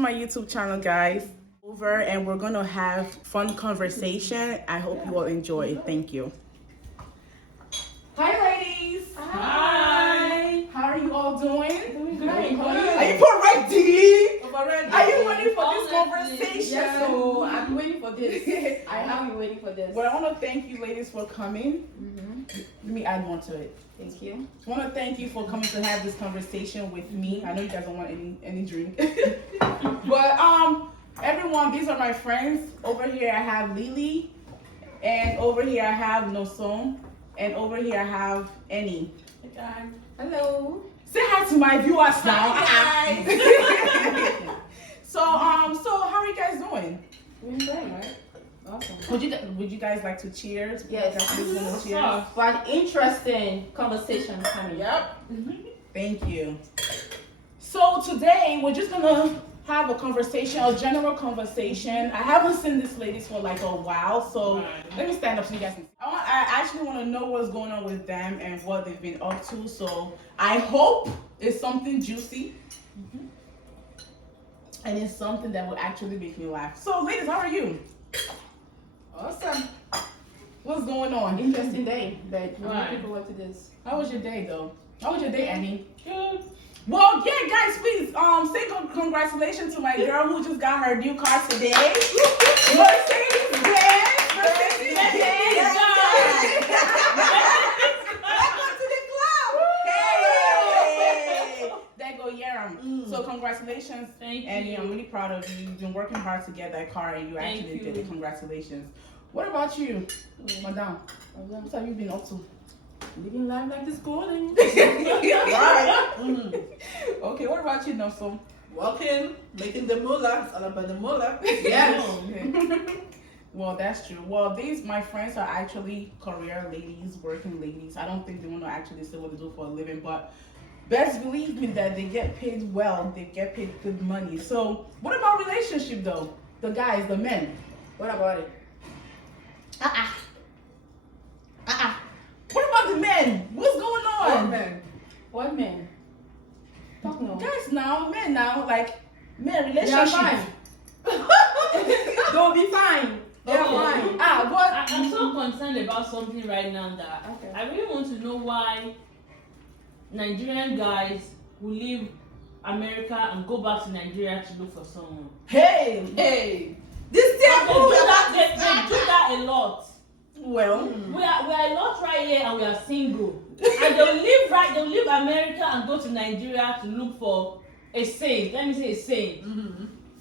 my YouTube channel, guys. Over and we're gonna have fun conversation. I hope you all enjoy. Thank you. Hi, ladies. Hi. How are you all doing? Doing good. Are you ready? Already. Are you ready for this conversation? Yes, so I'm waiting for this. I have been waiting for this. Well, I want to thank you, ladies, for coming. Let me add one to it. Thank you. I want to thank you for coming to have this conversation with me. I know you guys don't want any drink, but everyone, these are my friends. Over here I have Lily, and over here I have Nosom, and over here I have Annie. Hey guys. Hello. Say hi to my viewers now. Hi guys. So how are you guys doing? Doing great, right? Awesome. Would you guys like to cheers? Yes. Cheers. For an interesting conversation coming. Yep. Thank you. So today we're just gonna have a conversation, a general conversation. I haven't seen these ladies for like a while, so let me stand up so you guys can see. I actually want to know what's going on with them and what they've been up to. So I hope it's something juicy. And it's something that will actually make me laugh. So ladies, how are you? Awesome. What's going on? Interesting day, but I'm looking forward to this. How was your day though? How was your day, Annie? Good. Well, yeah, guys, please say congratulations to my girl who just got her new car today. Mercedes Benz. Mercedes Benz. Welcome to the club. Hey. There go Yaram. So congratulations, Thank Annie. you. I'm really proud of you. You've been working hard to get that car, and you actually did it. Congratulations. What about you, Madame? What have you been up to? Living life like this golden. Right. Okay, what about you, Nosom? Walking, making the moolah. It's all about the moolah. Yes. Okay. Well, that's true. Well, these my friends are actually career ladies, working ladies. I don't think they want to actually say what they do for a living, but best believe me that they get paid well. They get paid good money. So, what about relationship though? The guys, the men. What about it? What about the men? What's going on? What man? Talk now. Guys now, men now, like men They are relationship. fine. Don't be fine. They are fine. But I'm so concerned about something right now that Okay. I really want to know why Nigerian guys will leave America and go back to Nigeria to look for someone. hey. This They table do is that, about they do that a lot. Well, We are a lot right here and we are single. And they'll leave America and go to Nigeria to look for a saint. Let me say a saint.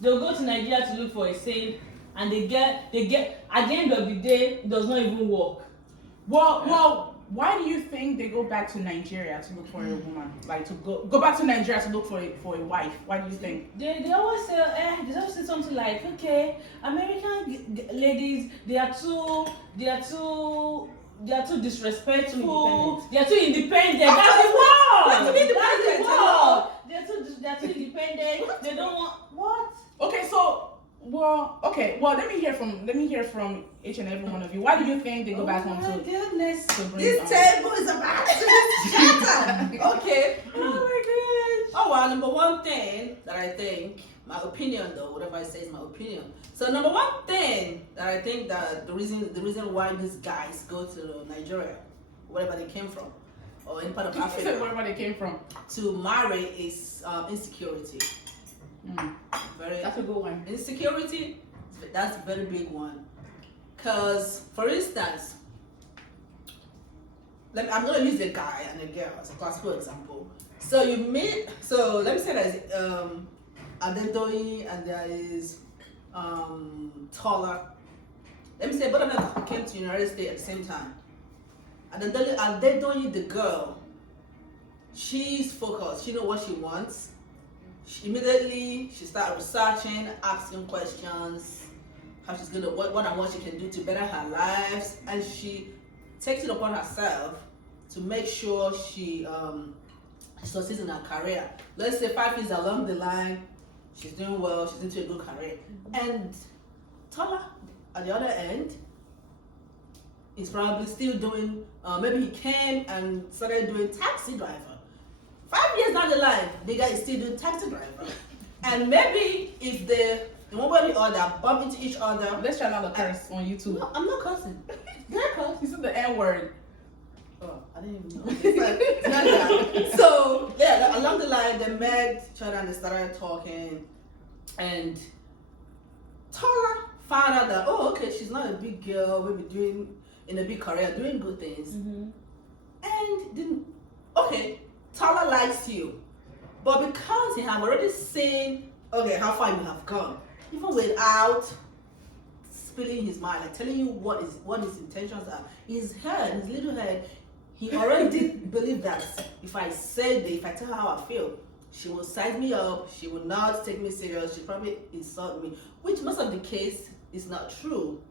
They'll go to Nigeria to look for a saint and they get at the end of the day it does not even work. well, why do you think they go back to Nigeria to look for a woman? Like to go back to Nigeria to look for a wife? Why do you think? They always say something like, okay, American ladies they are too disrespectful. They are too independent. That's the word. That's the word. They're too independent. They don't want what? Okay, well, let me hear from each and every one of you. Why do you think they go back home to goodness. bring This table is about to shatter. Okay. Oh my gosh. Oh well, number one thing that I think, my opinion though, whatever I say is my opinion. So number one thing that I think that the reason why these guys go to Nigeria, wherever they came from, or any part of Africa, Wherever they came from. to marry is insecurity. That's a good one. Insecurity, that's a very big one. Because, for instance, I'm going to use a guy and a girl as a classical example. So you meet, so let me say there's Adedoyi and there is Tola. Let me say both of them came to the United States at the same time. Adedoyi, the girl, she's focused. She knows what she wants. She started researching, asking questions, how she's gonna what she can do to better her lives, and she takes it upon herself to make sure she succeeds in her career. Let's say 5 years along the line, she's doing well, she's into a good career. And Tola, at the other end, is probably still doing, maybe he came and started doing taxi driver. 5 years down the line, the guy is still doing taxi driver. And maybe if the one or the other bump into each other. Let's try not to curse on YouTube. No, I'm not cursing. Did I curse? You said the N word. Oh, I didn't even know. It's not that. So yeah, along the line, they met each other and they started talking, and Tola found out that okay, she's not a big girl, maybe doing in a big career, doing good things, and didn't. Okay, Tola likes you, but because he have already seen how far you have gone, even without spilling his mind, like telling you what his intentions are, his little head. He already did believe that if I tell her how I feel, she will size me up, she will not take me serious, she'll probably insult me, which most of the case is not true.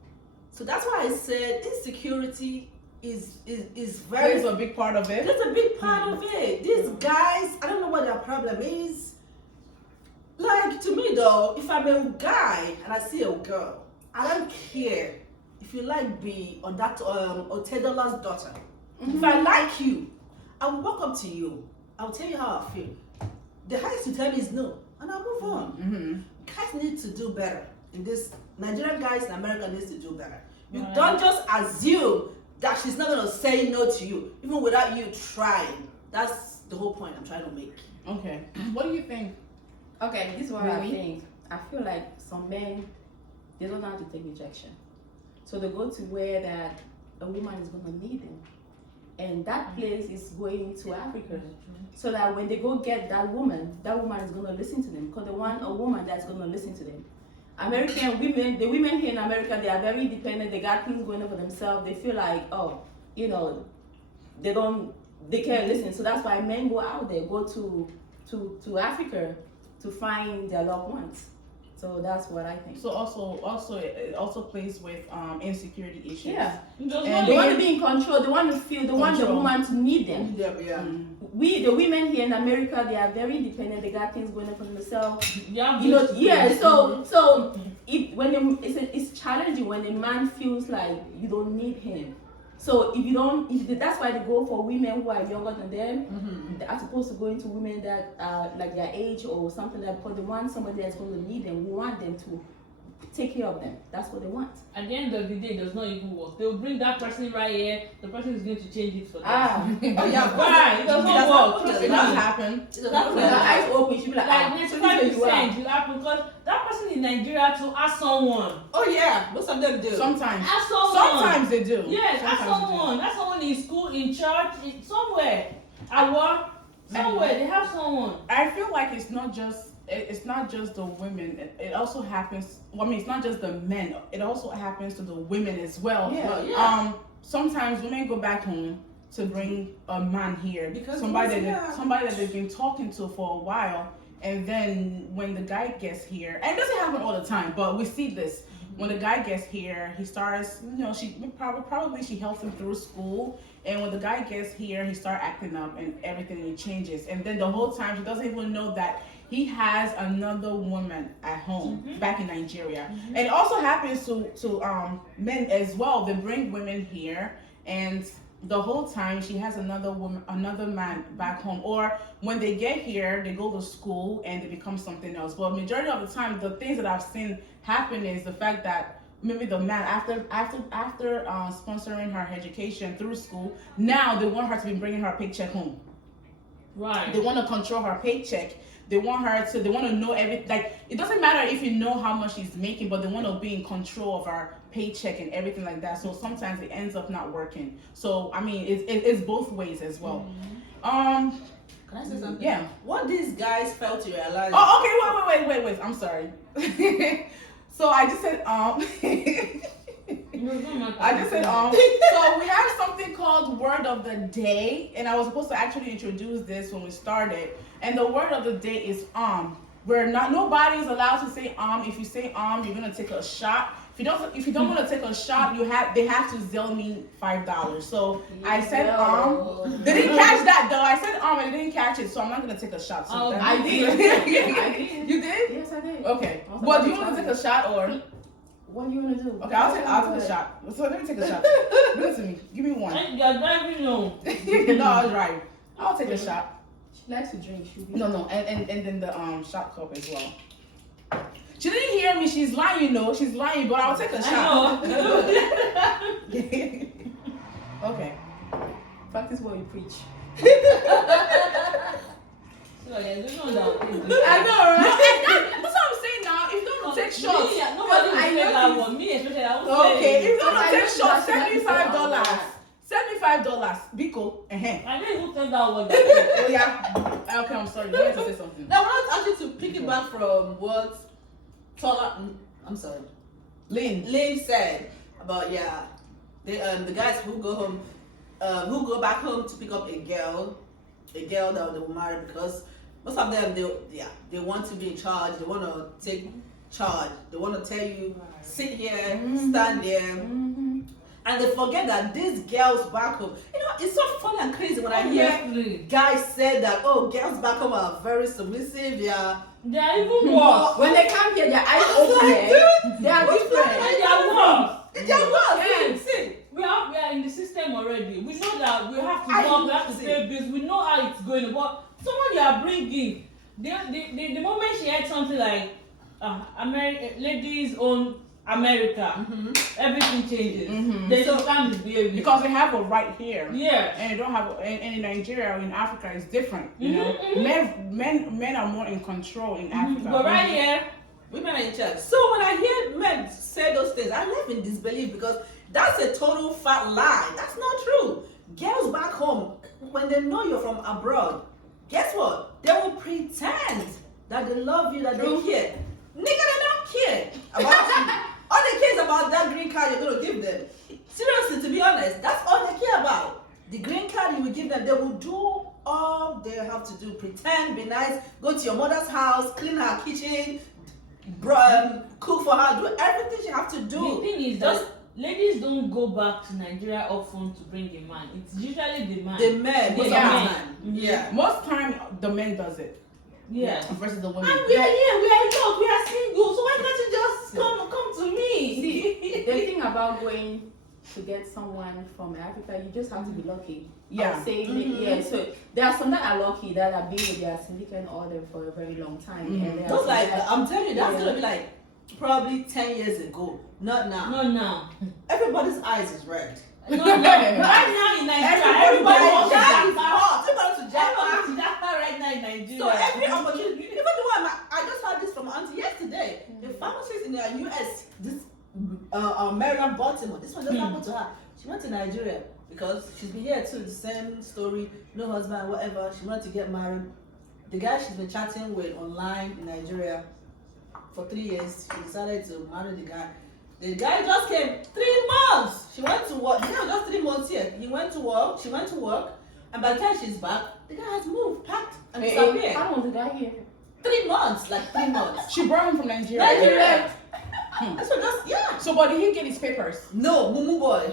So that's why I said insecurity is very. There's a big part of it. That's a big part of it. These guys, I don't know what their problem is. Like, to me though, if I'm a guy and I see a girl, I don't care if you like B or that or Tedola's daughter. If I like you, I will walk up to you. I will tell you how I feel. The highest you tell me is no, and I'll move on. Guys need to do better. In this, Nigerian guys in America needs to do better. You don't just assume that she's not gonna say no to you, even without you trying. That's the whole point I'm trying to make. Okay. What do you think? Okay, this is what I think. I feel like some men, they don't know how to take rejection. So they go to where that a woman is gonna need them. And that place is going to Africa. So that when they go get that woman is gonna listen to them. Because they want a woman that's gonna listen to them. American women, the women here in America, they are very dependent, they got things going on for themselves. They feel like, they can't listen. So that's why men go out there, go to Africa to find their loved ones. So that's what I think. So it also plays with insecurity issues. Yeah. And They want to be in control. They want to feel. They want the Control. woman to need them. Yeah. We, the women here in America, they are very independent. They got things going on for themselves. Yeah. So if it's challenging when a man feels like you don't need him. So that's why they go for women who are younger than them, as opposed to going to women that are like their age or something like that, because they want somebody that's going to need them. We want them to take care of them. That's what they want. At the end of the day, it does not even work. They will bring that person right here. The person is going to change it for them. Why? It does not work. It doesn't happen. That's when her eyes open. She be like, Like 95% will happen because that person in Nigeria to ask someone. Oh yeah, most of them do. Sometimes. Ask someone. Sometimes they do. Yes, ask Sometimes they do. someone. Ask someone in school, in church, somewhere. At work, somewhere they have someone. I feel like it's not just the women. It also happens. Well, I mean, it's not just the men. It also happens to the women as well. Yeah. Sometimes women go back home to bring a man here Because somebody that they've been talking to for a while, and then when the guy gets here, and it doesn't happen all the time, but we see this. When the guy gets here, he starts, she probably she helps him through school. And when the guy gets here, he starts acting up and everything changes. And then the whole time, she doesn't even know that he has another woman at home back in Nigeria. And it also happens to men as well. They bring women here, and the whole time she has another man back home. Or when they get here, they go to school and they become something else. But majority of the time, the things that I've seen happen is the fact that maybe the man after sponsoring her education through school, now they want her to be bringing her paycheck home. Right. They want to control her paycheck. They want to know everything. Like, it doesn't matter if you know how much she's making, but they want to be in control of her paycheck and everything like that. So sometimes it ends up not working. So I mean, it's both ways as well. Can I say something? Yeah. What these guys fail to realize. Oh, okay. Wait. I'm sorry. So I just said so we have something called word of the day, and I was supposed to actually introduce this when we started. And the word of the day is where nobody is allowed to say If you say you're gonna take a shot. If you don't want to take a shot, they have to Zelle me $5. So I said They didn't catch that though. I said and they didn't catch it, so I'm not gonna take a shot. So I did. I did. You did? Yes, I did. Okay. Well, do you want to take a shot or? What do you want to do? Okay, I'll take a shot. So let me take a shot. Give it to me. Give me one. You're driving home. No, I was right. I'll take a shot. She likes to drink. No, and then the shot cup as well. She didn't hear me. She's lying, you know. She's lying, but I'll take a shot. Okay. Practice what you preach. So there's no doubt. I know, right? That's what I'm saying now. If you don't take shots, Nobody will I say know that this. one. Me especially, I won't say okay. it. If you don't I take know shots, that's $75. Biko. I didn't even tell that one. Oh yeah. Okay, I'm sorry. You wanted to say something. Now, we're not actually to piggyback from what Lynn said about the guys who go home, who go back home to pick up a girl that they will marry, because most of them they want to be in charge. They want to take charge. They want to tell you, sit here, stand there. And they forget that these girls back home, you know, it's so funny and crazy when I hear guys say that, oh, girls back home are very submissive, They are even worse. When they come here, their eyes open. They are different. They are worse. They are worse. Yes. See. We are in the system already. We know that we have to I work, we have to see. pay bills. We know how it's going. But someone you are bringing, the moment she had something like ladies own America, everything changes. They don't stand this behavior. Because they have a right here. Yeah. And they don't have, and in Nigeria or in Africa, it's different. You know, men are more in control in Africa. But right here, Women are in charge. So when I hear men say those things, I live in disbelief, because that's a total fat lie. That's not true. Girls back home, when they know you're from abroad, guess what? They will pretend that they love you, that they care. Nigga, they don't care about you. All they care is about that green card you're going to give them. Seriously, to be honest, that's all they care about. The green card you will give them, they will do all they have to do. Pretend, be nice, go to your mother's house, clean her kitchen, cook for her, do everything she have to do. the thing is that ladies don't go back to Nigeria often to bring a man. It's usually the man. The men, most of the Yeah. time. Yeah. Most time, the men does it Yeah. versus the women. And we are here, we are alone, we are single, so why can't you just come to me? See, the thing about going to get someone from Africa, you just have to be lucky. Yeah. I would say, yeah. So there are some that are lucky that have been with their significant other for a very long time. And there are Those some like, that- I'm telling you, that's Yeah. gonna be like probably 10 years ago. Not now. No, now. Everybody's eyes is red. No, no. Right now in Nigeria, everybody wants to Jack is Jakarta. hot. Everybody to Jack. Everybody wants to Jakarta right now in Nigeria. So every opportunity, even the one I just heard this from my auntie yesterday. The pharmacist in the US, this Marian Baltimore, this one just happened to her. She went to Nigeria because she's been here too. The same story, no husband, whatever. She wanted to get married. The guy she's been chatting with online in Nigeria for 3 years, she decided to marry the guy. The guy just came 3 months. She went to work. The guy was just 3 months here. He went to work. She went to work, and by the time she's back, the guy has moved, packed, and disappeared. How long was the guy here? 3 months, like 3 months. She brought him from Nigeria. Nigeria. So just So, but did he get his papers? No, Mumu boy.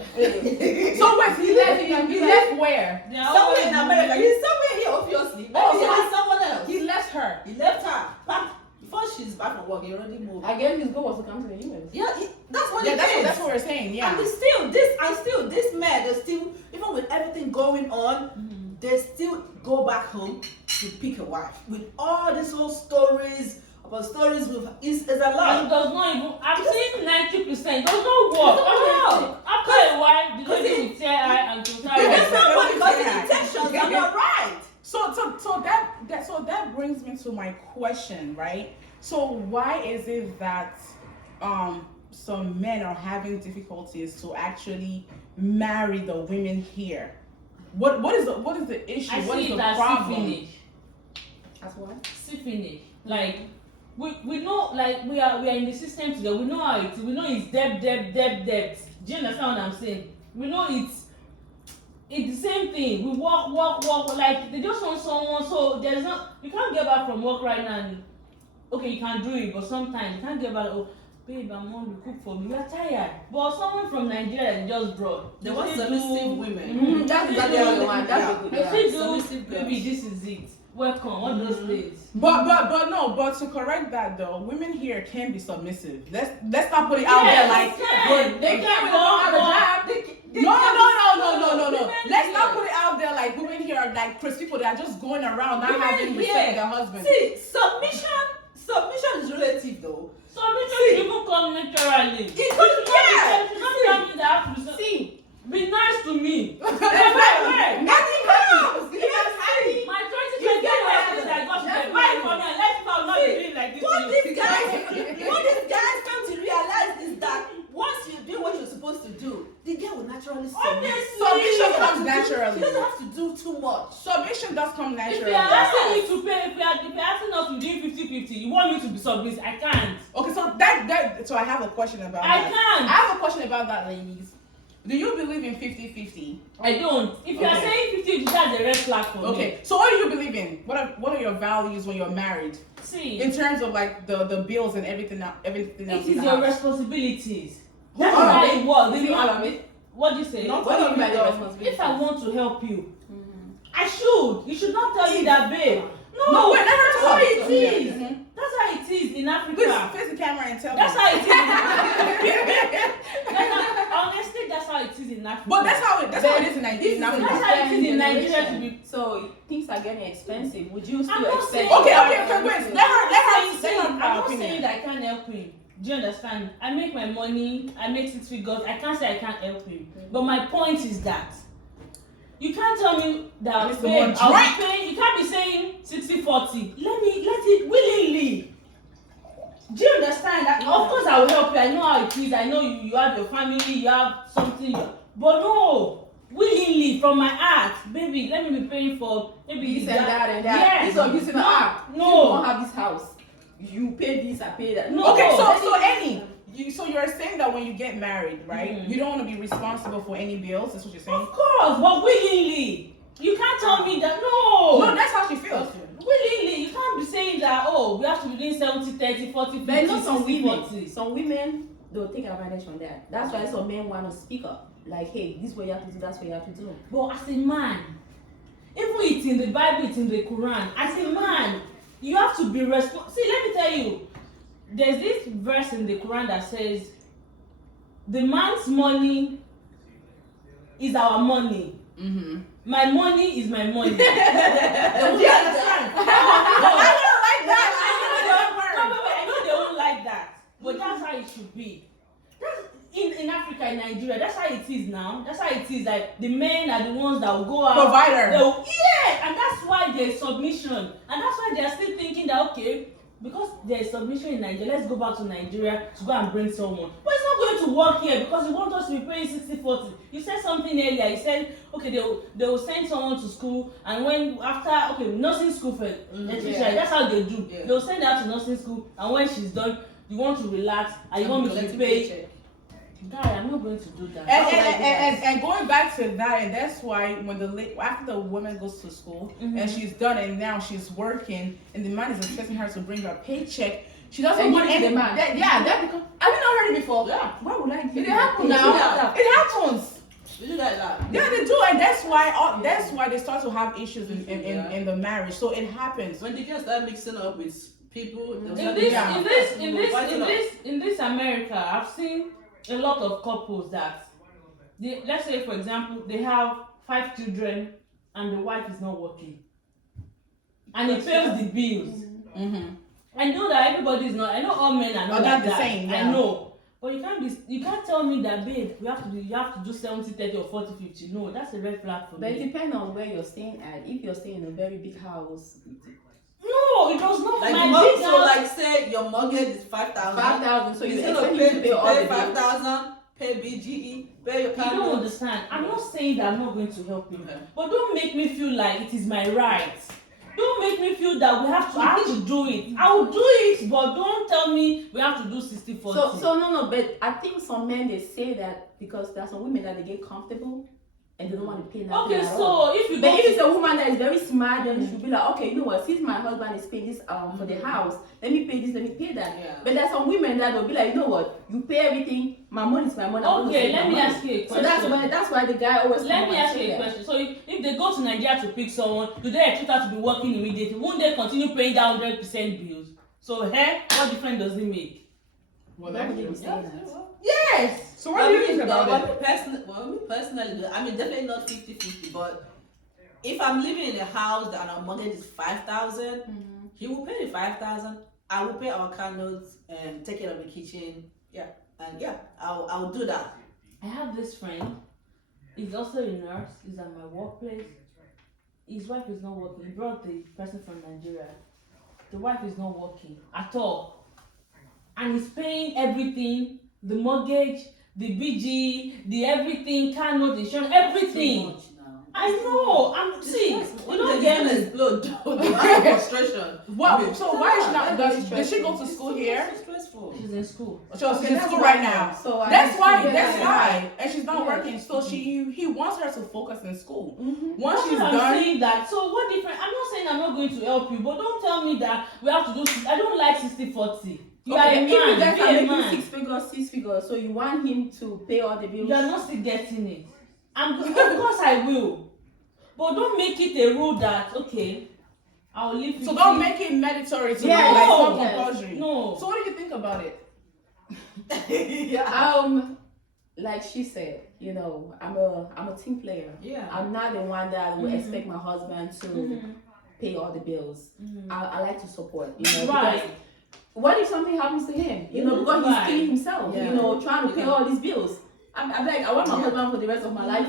So wait, he left where? They are Somewhere always in America. He's somewhere here, obviously. Maybe Oh, he so has someone else. He left her. He left her. Back before she's back from work. He already moved. Again, his goal was to come to the US. Yeah, that's what Yeah, it is. that's what we're saying. Yeah. And this man, they still, even with everything going on, they still go back home to pick a wife. With all these whole stories about stories with is a And lot. it does not even, I'm saying 90%, does not work. After a while, the lady will tear eye and to It carry doesn't herself. work because the intentions are not right. So that brings me to my question, right? So why is it that some men are having difficulties to actually marry the women here? What is the issue? I What is see it the as problem? finish. As what? See finish. Like we know, like we are in the system today. We know how it is. We know it's debt. Do you understand what I'm saying? We know it's the same thing. We work. Like they just want someone. So there's not. You can't get back from work right now. And, okay, you can do it, but sometimes you can't get back. Oh, babe, I'm hungry. Cook for me. You're tired. But someone from Nigeria that just brought. They want submissive women. That's They the other one. That's Yeah. the good. They Yeah. still do. Submissive Maybe girls. this is it. Welcome. All those things. But to correct that though, women here can be submissive. Let's not put it out there like they can don't have a job. They No. can be Let's not put it out there like women here are are like crazy people that are just going around not Women having here- respect for their husband. See, submission is relative though. Submission should even come naturally. It could, yeah. You should not tell me that I have to See, be nice to me. And it comes. It comes. My 2020 You get license it. that I got That's today. Why right. for me? Unless if I will not be doing like this. What to you. these guys come to realize is that once you do what you're supposed to do, the girl will naturally submit. Obviously. Submission She comes doesn't naturally. have to do too much. Submission does come If naturally. you are asking me to pay, if you are asking us to do 50-50, you want me to be submissive? I can't. Okay, so I have a question about I that. can't. I have a question about that, ladies. Do you believe in 50-50? I don't. If you are Okay. saying 50, that's a red flag for me. Okay, so what do you believe in? What are your values when you're married? See, In terms of like the bills and everything else it in is the your house. responsibility. That's All how of it works. is it all of it? What do you say? Not What do you all mean by of the it, though. responsibility? If I want to help you, Mhm. I should. You should not tell me that, babe. No, wait, let her that's talk. how it is. Mhm. That's how it is in Please Africa. face the camera and tell That's me. how it is in Africa. Honestly, that's how it is in Africa. But that's how it is in Nigeria. That's how it is in Nigeria to be. So things are getting expensive. Would you still I'm not expect? saying- Okay, wait. Let her I'm say her I'm not opinion. saying that I can't help him. Do you understand? I make my money, I make 6 figures. I can't say I can't help him. But my point is that you can't tell me that, Mr. babe, One I'll drink. be paying, you can't be saying 60-40. Let it willingly. Do you understand that? Of course I will help you. I know how it is. I know you have your family, you have something. But no, willingly from my heart, baby, let me be paying for maybe This and that and that. Yes. This one, you say, No. you don't have this house. You pay this, I pay that. No. Okay, Oh, so Annie, so you're saying that when you get married, right? Mhm. You don't want to be responsible for any bills. That's what you're saying. Of course, but willingly. You can't tell me that no. No, that's how she feels. Willingly, you can't be saying that, oh, we have to be doing 70-30, 40-50, But not some 60-40. women. Some women they'll take advantage on that. That's why some men want to speak up. Like, hey, this is what you have to do, that's what you have to do. But as a man, even it's in the Bible, it's in the Quran, as a man, you have to be responsible. See, let me tell you, there's this verse in the Quran that says, the man's money is our money. Mm-hmm. My money is my money. Do you understand? I don't like I that. know they won't like that, but that's how it should be. That's in Africa, in Nigeria, that's how it is now. That's how it is. Like the men are the ones that will go out. Provider. Yeah, and that's why there's submission, and that's why they're still thinking that okay, because there's submission in Nigeria, let's go back to Nigeria to go and bring someone. But it's not going to work here because you want us to be paying 60-40. You said something earlier. You said okay, they will send someone to school, and when after nursing school for especially yeah. that's how they do. Yeah. They'll send her to nursing school, and when she's done, you want to relax and you want me to Collective pay. paycheck. Guy, I'm not going to do that. And going back to that, and that's why when after the woman goes to school and she's done and now she's working and the man is expecting her to bring her paycheck, she doesn't And want give it to any the man. that because have you not heard it before? Yeah. Why would I give It you happens that? now. It happens. We do that a lot. Yeah, they do, and that's why they start to have issues in the marriage. So it happens. When they just start mixing up with people, they'll in start this mixing up. in this America, I've seen a lot of couples that let's say for example they have 5 children and the wife is not working and it pays the bills. Mm-hmm. I know that everybody is not. I know all men are not like the that. same. I Yeah. know, but you can't tell me that babe you have to do 70-30 or 40-50. No, that's a red flag for But it me. depends on where you're staying at. If you're staying in a very big house, No, it does not. Like My big so, house. like say your mortgage is 5,000. 5,000, so you You're expect gonna him to pay all the pay bills. 5,000, pay BGE, pay your You car don't note. understand. I'm not saying that I'm not going to help you, Okay. but don't make me feel like it is my right. Don't make me feel that I have to do it. I will do it, but don't tell me we have to do 60-40. So no, but I think some men they say that because there are some women that they get comfortable and they don't want to pay nothing okay, at all. so if you But go if to it's a woman that is very smart, then you should be like, okay, you know what? Since my husband is paying this for the house, let me pay this, let me pay that. Yeah. But there's some women that will be like, you know what? You pay everything. My money is my money. I'm gonna Okay, save let my me money. ask you a So question. that's why the guy always. Let come me and ask say you a that. question. So if they go to Nigeria to pick someone, do they expect her to be working immediately? Won't they continue paying that 100% bills? So what difference does it make? Well, Why that's would they true. be saying that? Yes. So what do you think about it? Me personally, I mean, definitely not 50-50, but if I'm living in a house that our mortgage is 5,000, he will pay the 5,000. I will pay our car notes and take care of the kitchen. Yeah, and yeah, I'll do that. I have this friend. He's also a nurse. He's at my workplace. His wife is not working. He brought the person from Nigeria. The wife is not working at all, and he's paying everything: the mortgage, the BG, the everything, car note, insurance, everything. Too much now. I know. I'm see. You don't get me. Explode. The frustration. What? So why is she not? Does she go to school here? So stressful. She's in school. So she's in school right now. So That's why. yeah. That's why. And she's not Yeah. working. So he wants her to focus in school. Mhm. Once That's she's what I'm done. saying that. So what different? I'm not saying I'm not going to help you, but don't tell me that we have to do. I don't like 60-40. You are Okay, a if you man. guys Be are a making man. 6 figures, 6 figures, so you want him to pay all the bills? You are not still getting it. Of course I will, but don't make it a rule that okay, I'll leave. So don't make it mandatory to Yeah, like no. not compulsory. No. So what do you think about it? Yeah. Like she said, you know, I'm a team player. Yeah. I'm not the one that will expect my husband to pay all the bills. I like to support, you know, Right. because what if something happens to him? You know, because he's Right. killing himself, Yeah. you know, trying to pay all these bills. I'm like, I want my husband for the rest of my life.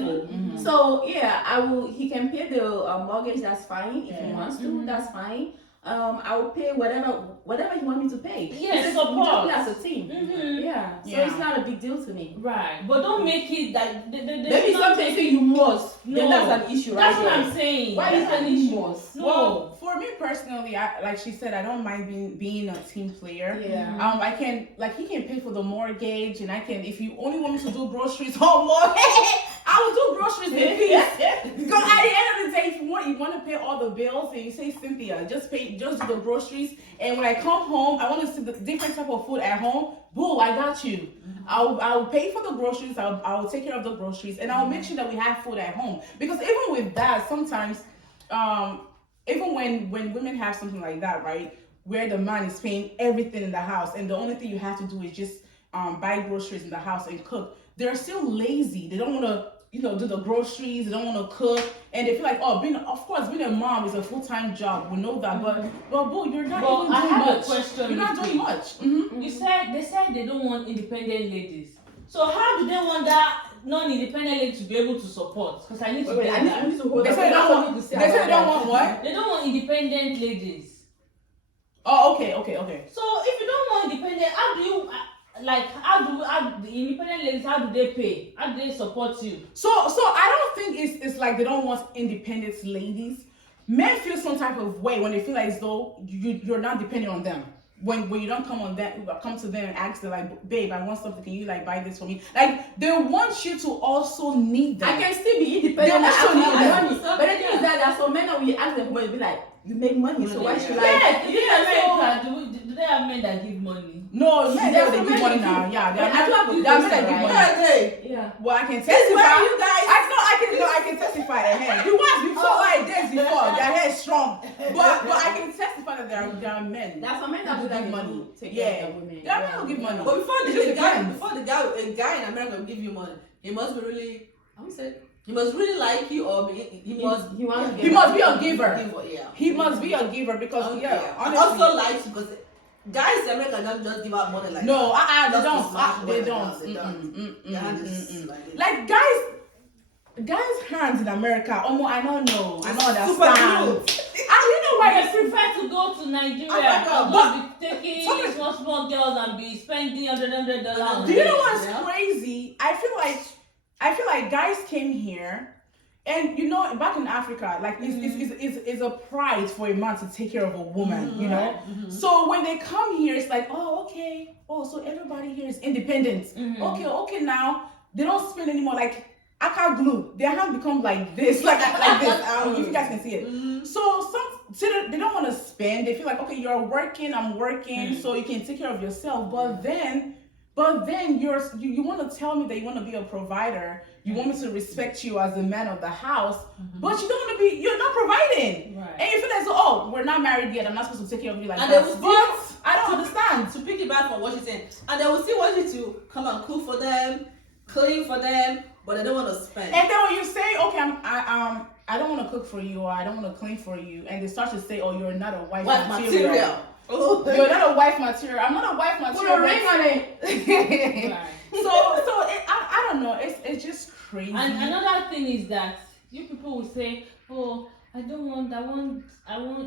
So yeah, I will. He can pay the mortgage. That's fine if he wants to. That's fine. I will pay whatever he wants me to pay. Yes, We just support. play as a team. Yeah. So Yeah. it's not a big deal to me. Right, but don't make it that. Maybe something say you must. Then No. that's an issue, right? That's what there. I'm saying. Why is That's that an you issue? must? No. Well, for me personally, like she said, I don't mind being a team player. Yeah. I can he can pay for the mortgage, and I can if you only want me to do groceries or more, I will do groceries in peace. Because at the end of the day, if you want to pay all the bills, and you say Cynthia, just do the groceries, and when I come home, I want to see the different type of food at home. Boo, I got you. I'll pay for the groceries. I'll take care of the groceries, and I'll make sure that we have food at home. Because even with that, sometimes, even when women have something like that, right, where the man is paying everything in the house, and the only thing you have to do is just buy groceries in the house and cook, they're still lazy. They don't want to, do the groceries. They don't want to cook, and they feel like, being a mom is a full-time job. We know that, but boo, you're not even I doing have much. a question. You're not doing much. Mm-hmm. They said they don't want independent ladies. So how do they want that non-independent lady to be able to support? Because I need to Wait, get I that. need to hold They up. say they That's don't what want. you They say say about they don't that. want what? They don't want independent ladies. Oh, okay. So if you don't want independent, how do you how the independent ladies, how do they pay? How do they support you? So I don't think it's like they don't want independent ladies. Men feel some type of way when they feel like as though you're not dependent on them. When you don't come to them and ask them like, babe, I want something. Can you like buy this for me? Like they want you to also need them. I can still be independent. They also I need have them. money. But the thing is that there are some men that we ask them, but be like, you make money, so why should I? Yes, in America, do they have men that give money? No, men There's they some give men money that now. give. Yeah, But I do have a there are men that question, give right? money. Hey, Yeah. Well, I can this testify. is where you guys. I can testify that hey, the ones before like this before their hair is strong, but I can testify that there are men. There are some men that do that give money. money. Take Yeah, care of the women. there are men who give money. But before It just depends. a guy in America will give you money, he must be really. How you say? He must really like you, or he must. He wants to get He must be a money. giver. Yeah. He must be a giver because And honestly, also likes you because guys in America don't just give out money like no, that. they Just to don't. smash They money don't. down, they don't. Their hand is like this. Like guys' hands in America. I don't know. I don't Super understand. glue. And you know why I they prefer to go to Nigeria Africa, and just be taking small girls and be spending $100. Do you know what's Yeah. crazy? I feel like guys came here, and back in Africa, like it's a pride for a man to take care of a woman, you know. Mm-hmm. So when they come here, it's like, oh, okay, so everybody here is independent. Okay, now they don't spend anymore. Like Aka glue, their hand become like this, like this. If you guys can see it. So they don't want to spend. They feel like, okay, you're working, I'm working, so you can take care of yourself. But then you want to tell me that you want to be a provider. You want me to respect you as the man of the house, but you're not providing. Right. And you feel like, so, we're not married yet. I'm not supposed to take care of you like And that. they will But still- I don't understand. To piggyback from what she's saying, and they will still want you to come and cook for them, clean for them, but they don't want to spend. And then when you say, okay, I don't want to cook for you, or I don't want to clean for you, and they start to say, oh, you're not a wife What material. material? Oh. You're not a wife material. I'm not a wife material. Put a ring on it. Right. I don't know. It's just crazy. And another thing is that you people will say, oh, I want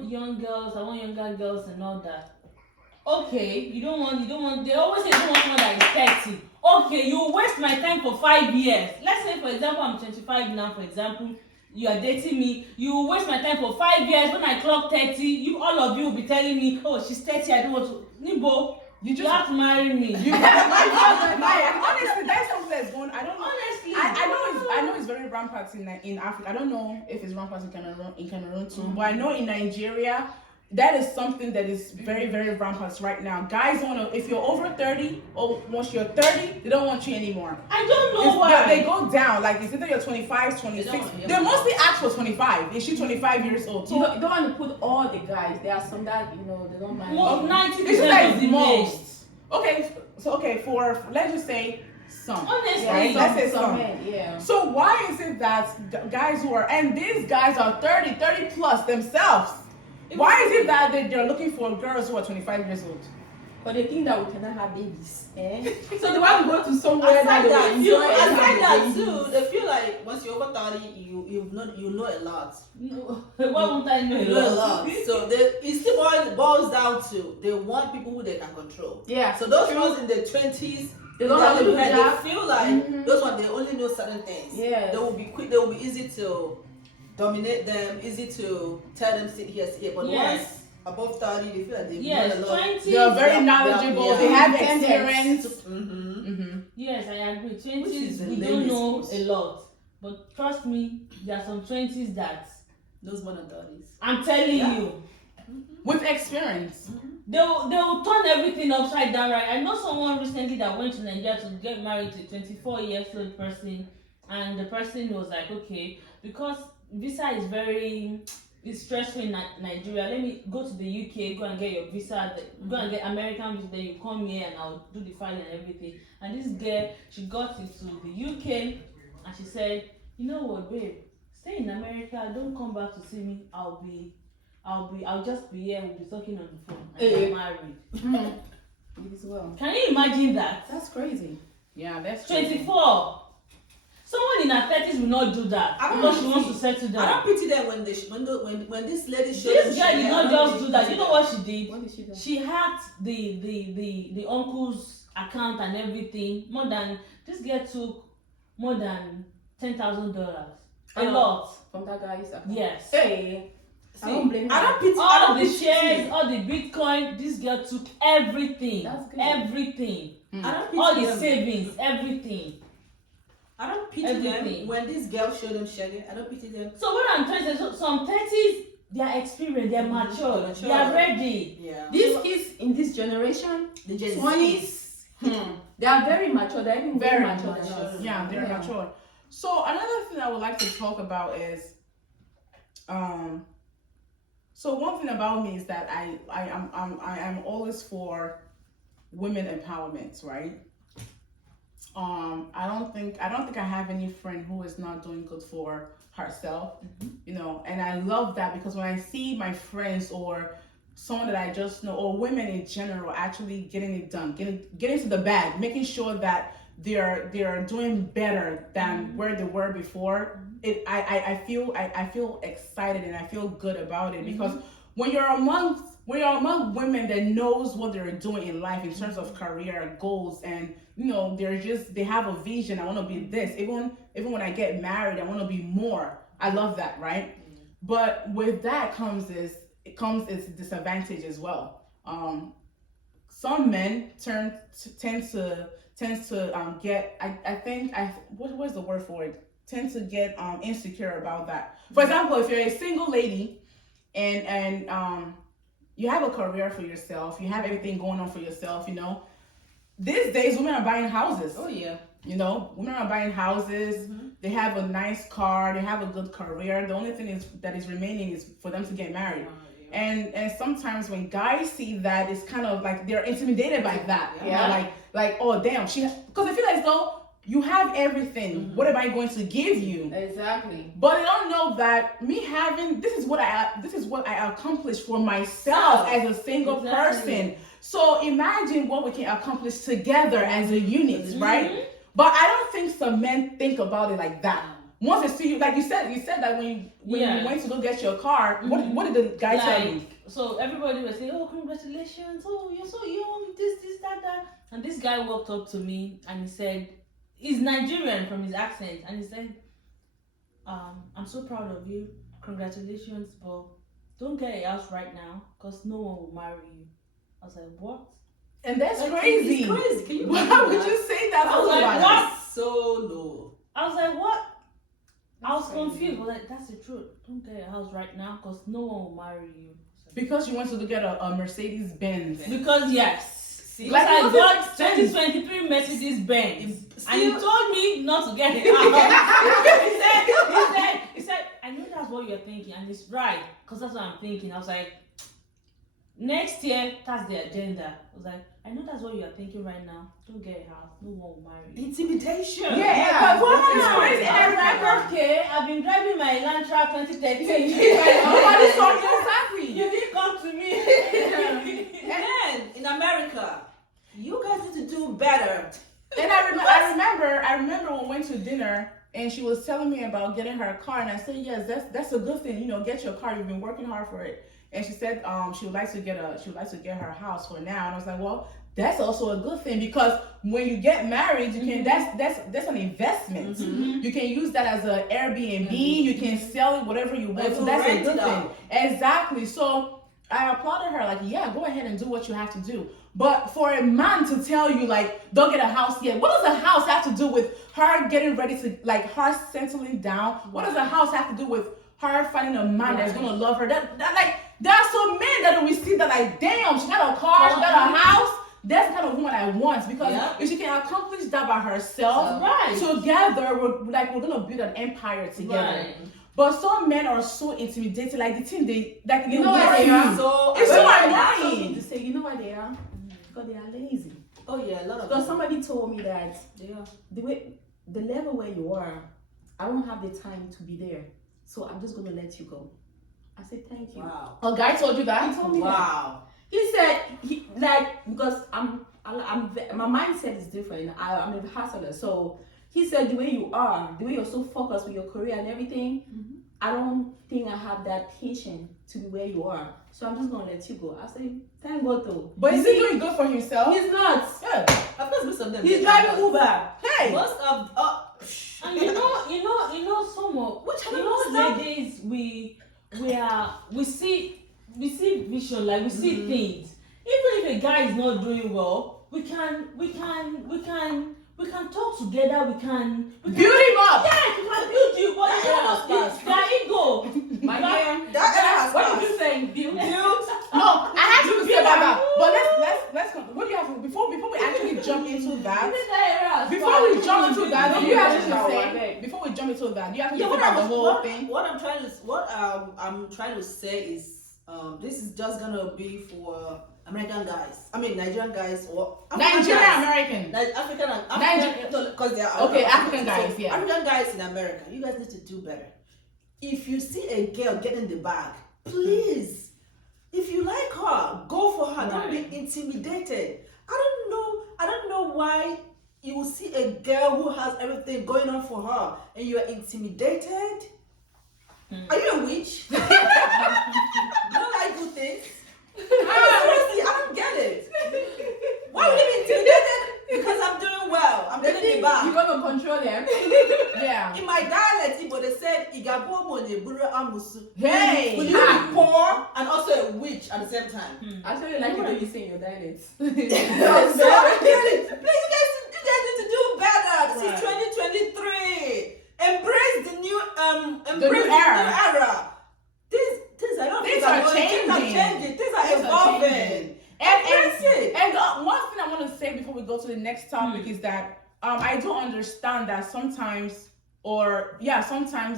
young girls, I want younger girls and all that. Okay, you don't want, they always say you don't want someone that is 30. Okay, you waste my time for 5 years. Let's say, for example, I'm 25 now, for example, you are dating me, you waste my time for 5 years. When I clock 30, all of you will be telling me, oh, she's 30, I don't want to. Nibo, you have to marry me. Honestly, that's something that's going. I don't know. Honestly, I know it's very rampant in Africa. I don't know if it's rampant in Cameroon too, but I know in Nigeria, that is something that is very, very rampant right now. Guys want to, if you're over 30 or once you're 30, they don't want you anymore. I don't know why. They go down. Like, it's either you're 25, 26. They mostly ask for 25. Is she 25 years old? You don't want to put all the guys. There are some that, they don't mind. Well, 90% of the most. Okay, for let's just say some. Honestly, right? Let's say some. Men, yeah. So why is it that guys who are, and these guys are 30 plus themselves, why is it that they're looking for girls who are 25 years old? But they think that we cannot have babies. So they want to go to somewhere Aside that they will enjoy and aside have that babies. too, they feel like once you're over 30, you know a lot. No, why won't I know You know a lot. So it still boils down to they want people who they can control. Yeah. So those ones in their 20s, They don't have to do that. they feel like those ones they only know certain things. Yeah. They will be quick. They will be easy to dominate them. Easy to tell them sit here. But once above 30, they feel like they know a lot. 20s. They are very knowledgeable. They have experience. Yes, I agree. Which 20s, is we the don't know latest. a lot. But trust me, there are some 20s that Those more than 30s. I'm telling you, With experience. they'll turn everything upside down, right? I know someone recently that went to Nigeria to get married to a 24 years old person, and the person was like, okay, because visa is it's stressful in Nigeria. Let me go to the UK, go and get your visa, go and get American visa, then you come here and I'll do the filing and everything. And this girl, she got into the UK and she said, you know what, babe, stay in America, don't come back to see me. I'll just be here, we'll be talking on the phone and get married. It is well. Can you imagine that? That's crazy. Yeah, that's 24. Someone in her 30s will not do that because she wants to settle I down. don't pity them when this lady showed This girl did not just do that. You know what she did? What did she do? She hacked the uncle's account and everything. This girl took more than $10,000. A lot. From that guy's account. Yes. Hey. See, I don't blame her. I don't pity All the pity shares, them. all the Bitcoin, this girl took everything. That's good. Everything. I don't pity All the them. savings, everything. I don't pity Everything. them when this girl showed them shagging. I don't pity them. So what I'm trying to say, so some 30s, they are experienced, they are mature, Mature. they are ready. Yeah. These kids in this generation, The Gen Z. 20s, they are very mature. They're even Very very mature than mature. us. Yeah, they're mature. So another thing I would like to talk about is, so one thing about me is that I am always for women empowerment, right? I don't think I have any friend who is not doing good for herself, and I love that because when I see my friends or someone that I just know or women in general actually getting it done, getting to the bag, making sure that they're doing better than where they were before. I feel excited and I feel good about it because when you're among women that knows what they're doing in life in terms of career goals, and they have a vision. I want to be this. Even when I get married, I want to be more. I love that, right? But with that comes its disadvantage as well. Some men tend to get what's the word for it? Tend to get insecure about that. For example, if you're a single lady and you have a career for yourself, you have everything going on for yourself, these days women are buying houses. Oh yeah. Women are buying houses. They have a nice car. They have a good career. The only thing that is remaining is for them to get married. And sometimes when guys see that, it's kind of like they're intimidated by that. Yeah. Like oh damn, because I feel as though you have everything. What am I going to give you? Exactly. But they don't know that me having this is what I accomplished for myself as a single person. So imagine what we can accomplish together as a unit, right? But I don't think some men think about it like that. Once they see you, like you said that when you went to go get your car, what did the guy tell you? So everybody was saying, "Oh, congratulations! Oh, you're so young! This, that." And this guy walked up to me and he said, he's Nigerian from his accent, and he said, "I'm so proud of you. Congratulations, but don't get a house right now, cause no one will marry you." I was like, "What?" And that's Like, crazy. It's crazy. Can you Why believe would that? you say that? I was like, somebody? what? So low. I was like, "What?" I was That's crazy. confused. I was like, "That's the truth. Don't get a house right now, cause no one will marry you." Because you went to get a Mercedes Benz. Because yes. See, Because Like, I it got doesn't make sense. 2023 Mercedes Benz, Still- and he told me not to get it out. he said, "I know that's what you're thinking, and it's right, because that's what I'm thinking." I was like, "Next year, that's the agenda." I was like, "I know that's what you're thinking right now. Don't get a house. No one will marry you." Intimidation. Yeah, Wow. it's crazy. And I was And like, "Okay, I've been driving my Elantra 2013. nobody saw you exactly. You didn't come to me." And then in America, you guys need to do better. And I remember when we went to dinner and she was telling me about getting her car, and I said, yes, that's a good thing. You know, get your car. You've been working hard for it. And she said she would like to get her house for now. And I was like, well, that's also a good thing, because when you get married, you can that's an investment. You can use that as an Airbnb. You can sell it whatever you want. So that's a good thing. Exactly. So I applauded her, like, yeah, go ahead and do what you have to do. But for a man to tell you, like, don't get a house yet, what does a house have to do with her getting ready to, like, her settling down? What does a house have to do with her finding a man that's gonna love her? That like, there are some men that we see that, like, damn, she got a car, she got a house. That's the kind of woman I want, because if she can accomplish that by herself, together, we're gonna build an empire together. Right. But some men are so intimidated, like the thing they You know what they are? So It's so Something annoying. to say, you know what they are? Because they are lazy. Oh yeah, a lot of Because somebody told me that yeah. the level where you are, I don't have the time to be there, so I'm just gonna let you go. I said thank you. Wow. A guy told you that? He told me that. Wow. He said because my mindset is different. I'm a hustler, so he said the way you are, the way you're so focused with your career and everything, I don't think I have that patience to be where you are. So I'm just gonna let you go. I said, thank God though. But is he doing good for himself? He's not. Yeah. Of course, most of them. He's driving Uber. Hey! Most of And you know, some of ladies, we see vision, like we see things. Even if a guy is not doing well, we can talk together. We can Build him up! Yeah, we can build you, but That era has passed. their ego. My dear, that era has what passed. did you say? Build. No, I have to say about that. But let's what do you have to, before we actually jump into that? Before we jump into that, do you have to say before we jump into that, you have to think about the whole thing. What I'm trying to say is this is just gonna be for American guys. I mean Nigerian guys or Nigerian American. African because they are Okay, African guys, yeah. African guys in America, you guys need to do better. If you see a girl getting the bag, please. If you like her, go for her. Don't be intimidated. I don't know why you will see a girl who has everything going on for her and you are intimidated. Are you a witch? You don't like good things? Seriously, I don't get it. Why would you be intimidated? Because I'm doing well. I'm getting the bag. You gonna control them? Yeah. In my dialect, Igbo, they said, Igabo monye buru amusu. Hey! Will you be poor and also a witch at the same time? I actually like the way you say your dialect. So, please, you guys need to do better. This is 2023. Embrace the new era. Things I don't Things think are going. Things are changing. changing. Things are Things are evolving. changing. Embrace it. And one thing I want to say before we go to the next topic is that I do understand that sometimes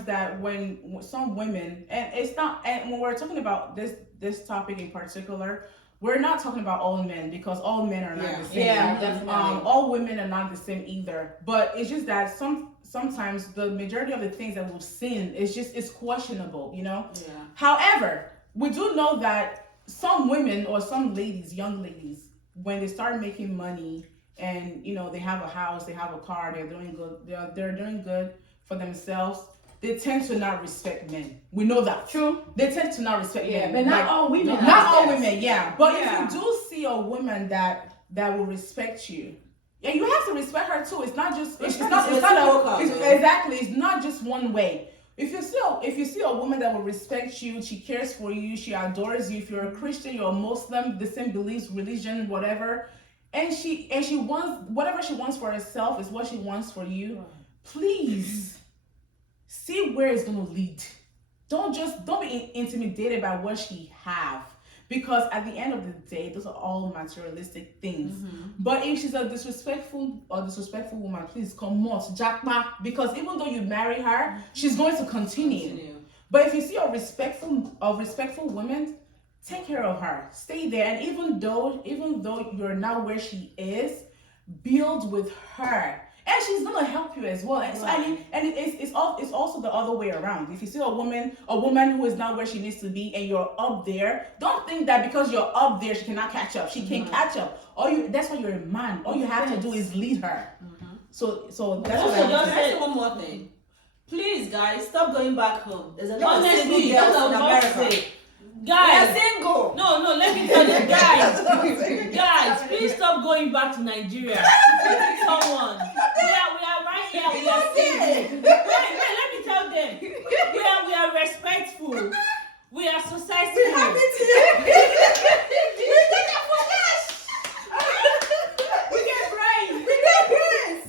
that when some women, and it's not, and when we're talking about this topic in particular, we're not talking about all men because all men are not the same. Yeah, definitely. All women are not the same either. But it's just that sometimes the majority of the things that we've seen is questionable, you know? Yeah. However, we do know that some women or some ladies, young ladies, when they start making money and you know they have a house, they have a car, they're doing good, they're doing good for themselves, they tend to not respect men. We know that. True. They tend to not respect men. But not all women. Not all women, yeah. But Yeah. if you do see a woman that will respect you, yeah, you have to respect her too. It's not just exactly. It's not just one way. If you see a woman that will respect you, she cares for you, she adores you. If you're a Christian, you're a Muslim, the same beliefs, religion, whatever, and she wants whatever she wants for herself is what she wants for you. Please see where it's gonna lead. Don't be intimidated by what she have. Because at the end of the day, those are all materialistic things. But if she's a disrespectful woman, please come on, Jackma. Because even though you marry her, she's going to continue. But if you see a respectful woman, take care of her, stay there, and even though you're not where she is, build with her. And she's gonna help you as well. And so it's also the other way around. If you see a woman who is not where she needs to be, and you're up there, don't think that because you're up there she cannot catch up. She can catch up. That's why you're a man. All you have to do is lead her. So that's what I just say one more thing. Please, guys, stop going back home. There's a lot of single Honestly, girls that's in what I'm about to America. say. Guys, We are single. no, let me tell you, guys, please stop going back to Nigeria to meet someone. We are right here. We are single. Wait, let me tell them. We are respectful. We are successful.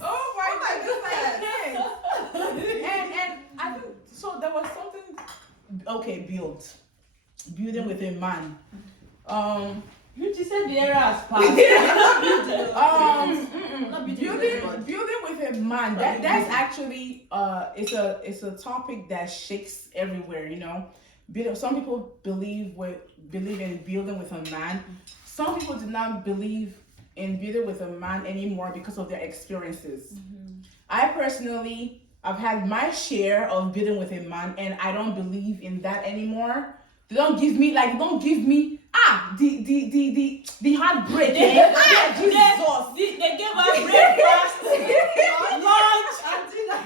Oh my goodness. And I think so there was something building with a man. You just said the era has passed. Building with a man. That's actually it's a topic that shakes everywhere. You know, some people believe in building with a man. Some people do not believe in building with a man anymore because of their experiences. I personally, I've had my share of building with a man, and I don't believe in that anymore. They don't give me the heartbreak. They gave us breakfast, lunch, dinner.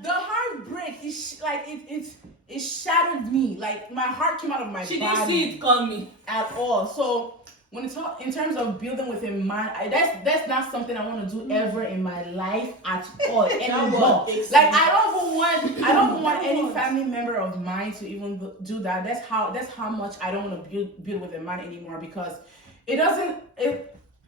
The heartbreak is it shattered me. Like my heart came out of my body. She didn't see it coming at all. So when it's in terms of building with a man, that's not something I want to do ever in my life at all anymore. Like I don't even want any family member of mine to even do that. That's how much I don't want to build with a man anymore, because it doesn't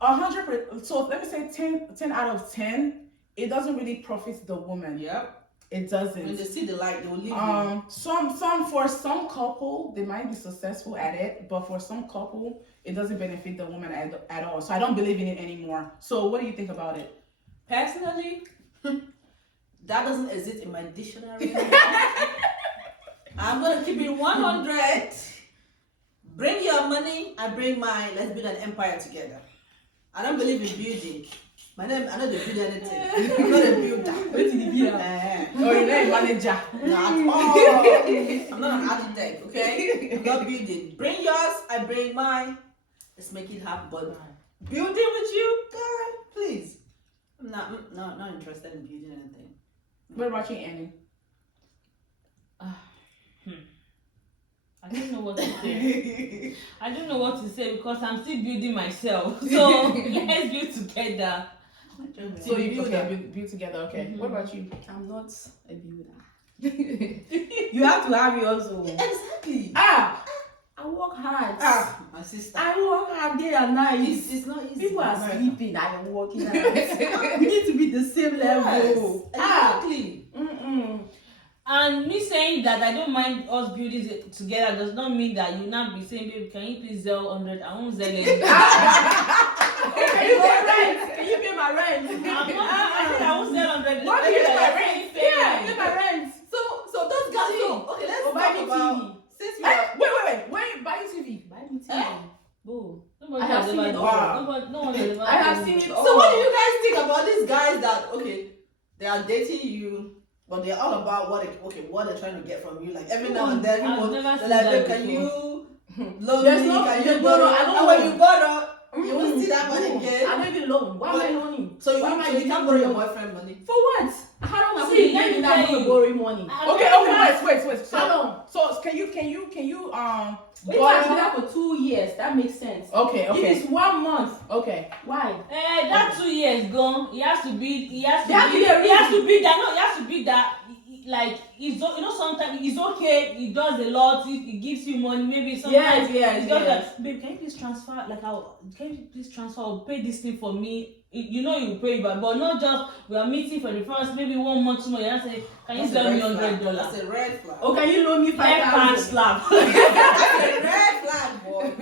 100%. So let me say 10 out of 10, it doesn't really profit the woman. Yep. It doesn't. When they see the light, they will leave you. For some couple, they might be successful at it, but for some couple, it doesn't benefit the woman at all. So I don't believe in it anymore. So what do you think about it? Personally, that doesn't exist in my dictionary. I'm gonna keep it 100. Bring your money, I bring mine. Let's build an empire together. I don't believe in building. I don't build anything. I'm not a builder. Or you're not a manager. Not at all. I'm not an architect, okay? I'm not building. Bring yours, I bring mine. Let's make it happen. But building with you, guy, please. I'm not interested in building anything. What about you, Annie? I don't know what to say. I don't know what to say because I'm still building myself. So let's build together. So you build together, okay. What about you? I'm not a builder. You have to have yours own. Exactly. I work hard. My sister. I work hard day and night. It's not easy. People are sleeping. I am working hard. We need to be the same level. Exactly. And me saying that I don't mind us building it together does not mean that you not be saying, baby, can you please sell 100? I won't sell it. Can you pay rent? Can you pay my rent? I said I won't sell 100. What do you pay my rent? Yeah, pay my rent. So those guys. Okay, let's Buy talk me about. TV. know. Wow. No one will ever I have tell seen me. it all. So what do you guys think about these guys that they are dating you, but they're all about what they're trying to get from you? Like every now and then, I've people, never they're seen like, that "Babe, can before." you loan There's me? no- Can there's you no- borrow? I don't And when know. you borrow, you won't see that money No, again. I don't even loan. Why am I loaning? So you Why am I so you giving can't borrow your money? boyfriend money. For what? How long have See, we let me been that tell I'm you. borrowing money? Okay, wait. How long? So can you If I do that for 2 years, that makes sense. Okay. If it's 1 month, Okay. why? That 2 years gone. He has to be that. Like sometimes it's okay. He does a lot. He gives you money. Maybe sometimes Yes. it's just like, babe, can you please transfer? Can you please transfer or pay this thing for me? You will pay, but not just we are meeting for the first maybe 1 month, 2 months. You say, can you send me $100? That's a red flag. Or can you loan me Left hand 5,000? slap. That's a red flag, boy.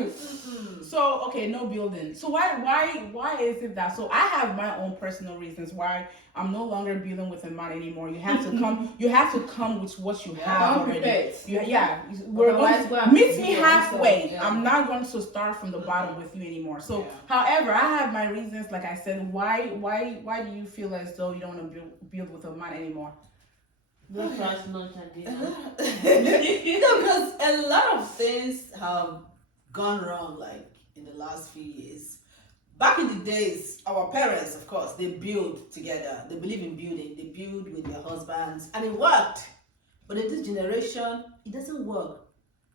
So okay, no building. So why is it that? So I have my own personal reasons why I'm no longer building with a man anymore. You have to come. You have to come with what you have already. Unprepared. We're Otherwise, going what meet me happens? halfway. Yeah. I'm not going to start from the bottom with you anymore. So, Yeah. however, I have my reasons. Like I said, why do you feel as though you don't want to build with a man anymore? Breakfast, lunch, and dinner. Because a lot of things have gone wrong, like in the last few years. Back in the days, our parents, of course, they build together. They believe in building. They build with their husbands, and it worked. But in this generation, it doesn't work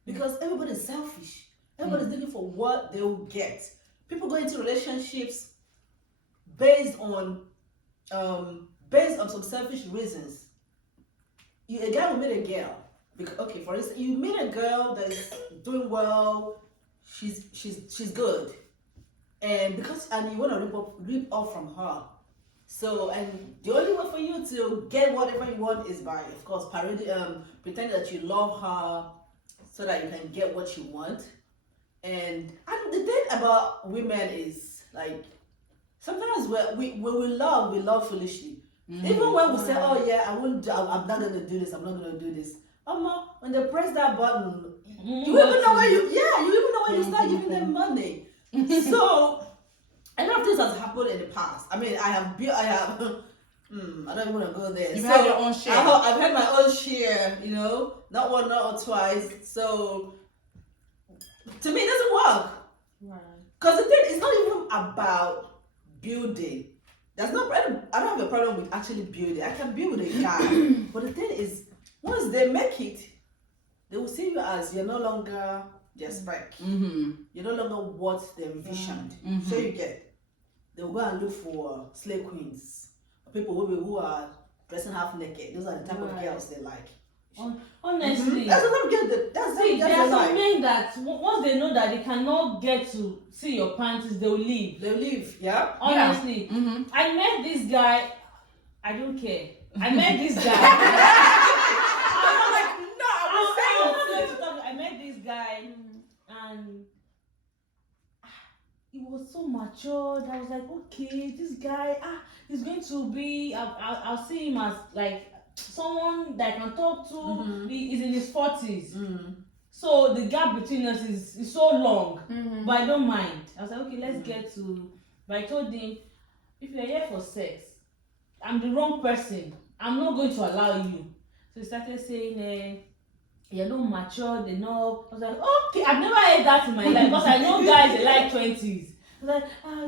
because everybody's selfish. Everybody's looking for what they will get. People go into relationships based on some selfish reasons. A guy will meet a girl. Okay, for instance, you meet a girl that is doing well. She's good, and you want to rip off from her. So, and the only way for you to get whatever you want is by, of course, pretend that you love her, so that you can get what you want. And the thing about women is like sometimes when we love foolishly. Even when we say, "Oh yeah, I'm not gonna do this. I'm not gonna do this." When they press that button, you even know where you start giving them money. So a lot of things has happened in the past. I mean, I don't even want to go there. You've had your own share. I've had my own share, not one, not twice. So to me, it doesn't work. Right. Because the thing is not even about building. I don't have a problem with actually building. I can build with a guy. But the thing is, once they make it, they will see you as you're no longer their spec. You're no longer what they envisioned. So you get, they will go and look for slave queens, people who are dressing half naked. Those are the type of girls they like. Honestly, That's what I'm getting. That's there are some like. men that once they know that they cannot get to see your panties, they'll leave. They leave, yeah. Honestly, I met this guy. I don't care. I met this guy. I met this guy, and he was so matured. I was like, okay, this guy, he's going to be. I'll see him as like someone that I can talk to. He's in his 40s. So the gap between us is so long, but I don't mind. I was like, okay, let's get to. But I told him, if you're here for sex, I'm the wrong person. I'm not going to allow you. So he started saying, you're not matured enough. I was like, okay, I've never heard that in my life because I know guys they like 20s. I was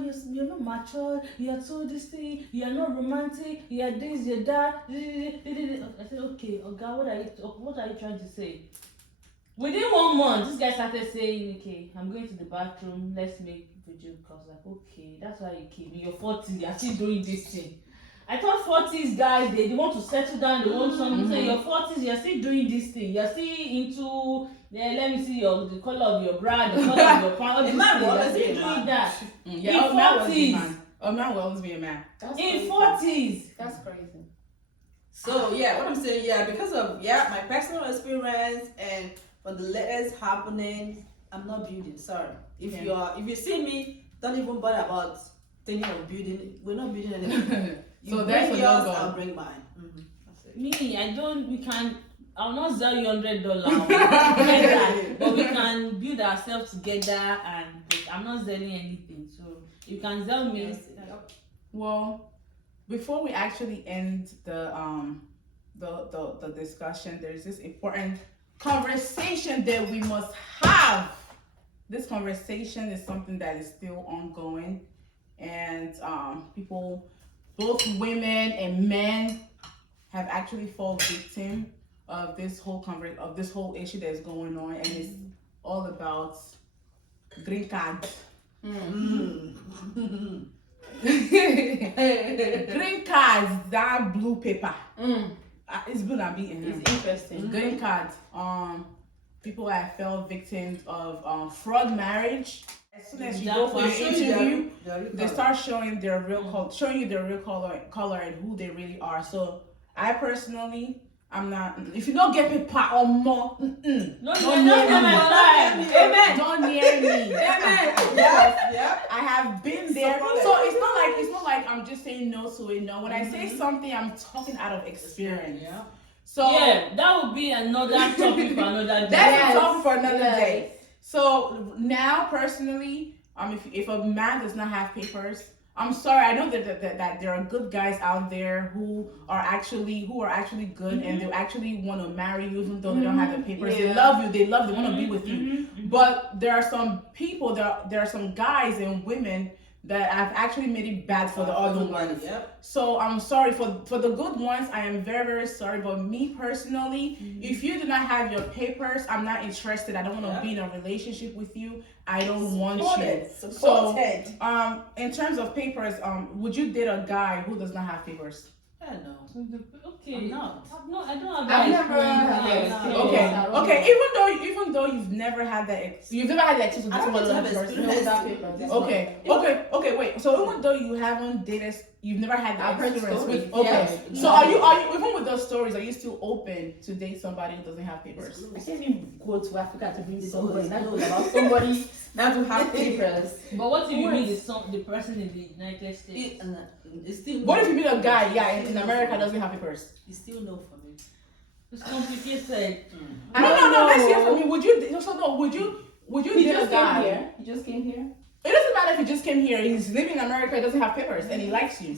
like, you're not matured, you're so this thing, you're not romantic, you're this, you're that. I said, okay, Oga, what are you trying to say? Within 1 month, this guy started saying, okay, I'm going to the bathroom, let's make video calls. Like, okay, that's why you came. In your 40s, you're still doing this thing. I thought 40s guys, they want to settle down, they want something. So in your 40s, you're still doing this thing. You're still into, let me see the color of your bra, the color of your pants. You're still doing that. In 40s. A man will always be a man. In 40s. That's crazy. So yeah, what I'm saying, because of my personal experience and from the latest happening, I'm not building. Sorry. If you see me, don't even bother about thinking of building. We're not building anything. So you that's bring a yours, no-go. I'll bring mine. That's it. Me, I don't, we can, I'll not sell you $100, but we can build ourselves together, and I'm not selling anything. So you can sell me. Yes. Well, before we actually end the discussion, there's this important conversation that we must have. This conversation is something that is still ongoing, and people, both women and men, have actually fallen victim of this whole issue that's going on, and it's all about green card. Green cards, that blue paper. It's blue and beaten. It's interesting. Green cards. People have fell victims of fraud marriage. As soon as you go for your interview, they start showing their real color and who they really are. So I personally, I'm not. If you don't get paper or more, don't near me. Amen. Don't near me. Amen. Yeah. I have been there, so it's not like I'm just saying no to it. No, when I say something, I'm talking out of experience. Yeah. So Yeah, that would be another topic for another day. that's a topic for another day. So now, personally, if a man does not have papers, I'm sorry. I know that there are good guys out there who are actually good, and they actually want to marry you even though they don't have the papers. Yeah. They love you. They want to be with you. But there are some people. There are some guys and women that have actually made it bad for the other ones. Yep. So I'm sorry for the good ones. I am very, very sorry. But me personally, if you do not have your papers, I'm not interested. I don't want to be in a relationship with you. I don't want you. So in terms of papers, would you date a guy who does not have papers? I know. Okay. I'm not. No, I don't have I've that never experience. had Yeah. that. Okay. Even though you've never had that, you've never had that experience I with don't someone need to have person. No, without experience. papers. Okay. Wait. So even though you haven't dated, you've never had that I've heard experience with. stories. Okay. Yes. So are you even with those stories? Are you still open to date somebody who doesn't have papers? I can't even go to Africa to bring somebody. That goes about somebody not to have papers. But what if you meet the person in the United States? It's still. What if you meet a guy, in America doesn't have papers? It's still no for me. It's complicated. No. Let's hear from you. Would you He date a just came guy? here. He just came here. It doesn't matter if he just came here. He's living in America. He doesn't have papers, and he likes you.